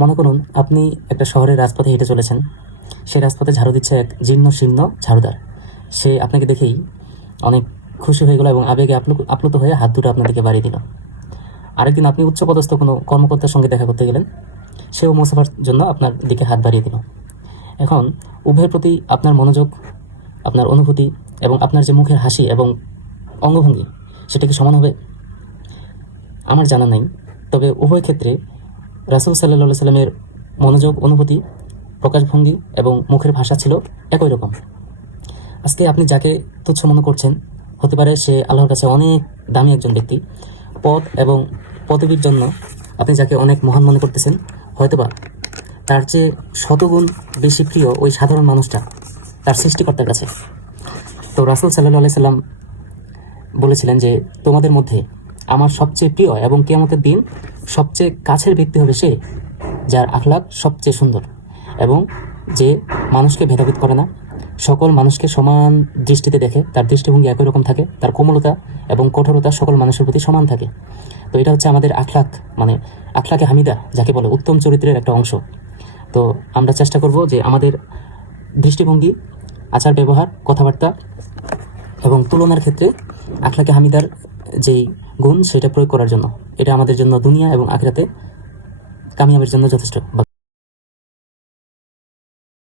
মনে করুন, আপনি একটা শহরের রাজপথে হেঁটে চলেছেন। সেই রাজপথে ঝাড়ু দিচ্ছে এক জীর্ণ শীর্ণ ঝাড়ুদার। সে আপনাকে দেখেই অনেক খুশি হয়ে গেল এবং আবেগে আপ্লু- আপ্লুত হয়ে হাত দুটো আপনার দিকে বাড়িয়ে দিল। আরেকদিন আপনি উচ্চপদস্থ কোনো কর্মকর্তার সঙ্গে দেখা করতে গেলেন। সেও মোসাফার জন্য আপনার দিকে হাত বাড়িয়ে দিল। এখন উভয়ের প্রতি আপনার মনোযোগ, আপনার অনুভূতি এবং আপনার যে মুখের হাসি এবং অঙ্গভঙ্গি, সেটা কি সমান হবে? আমার জানা নাই। তবে উভয় ক্ষেত্রে রাসুল সাল্লাহ সাল্লামের মনোযোগ, অনুভূতি, প্রকাশভঙ্গি এবং মুখের ভাষা ছিল একই রকম। আজকে আপনি যাকে তুচ্ছ মনে করছেন, হতে পারে সে আল্লাহর কাছে অনেক দামি একজন ব্যক্তি পদ এবং পদবীর জন্য আপনি যাকে অনেক মহান মনে করতেছেন, হয়তোবা তার চেয়ে শতগুণ বেশি প্রিয় ওই সাধারণ মানুষটা তার সৃষ্টিকর্তার কাছে। তো রাসুল সাল্লাহ সাল্লাম বলেছিলেন যে, তোমাদের মধ্যে আমার সবচেয়ে প্রিয় এবং কেয়ামতের দিন সবচেয়ে কাছের ব্যক্তি হবে সে যার আখলাক সবচেয়ে সুন্দর এবং যে মানুষকে ভেদাভেদ করে না, সকল মানুষকে সমান দৃষ্টিতে দেখে, তার দৃষ্টিভঙ্গি একই রকম থাকে, তার কোমলতা এবং কঠোরতা সকল মানুষের প্রতি সমান থাকে। তো এটা হচ্ছে আমাদের আখলাক মানে আখলাকে হামিদা, যাকে বলে উত্তম চরিত্রের একটা অংশ। তো আমরা চেষ্টা করব যে আমাদের দৃষ্টিভঙ্গি আচার ব্যবহার কথাবার্তা এবং তুলনার ক্ষেত্রে আখলাকে হামিদার যেই গুণ, সেটা প্রয়োগ করার জন্য। এটা আমাদের জন্য দুনিয়া এবং আখেরাতে কামিয়াবের জন্য যথেষ্ট।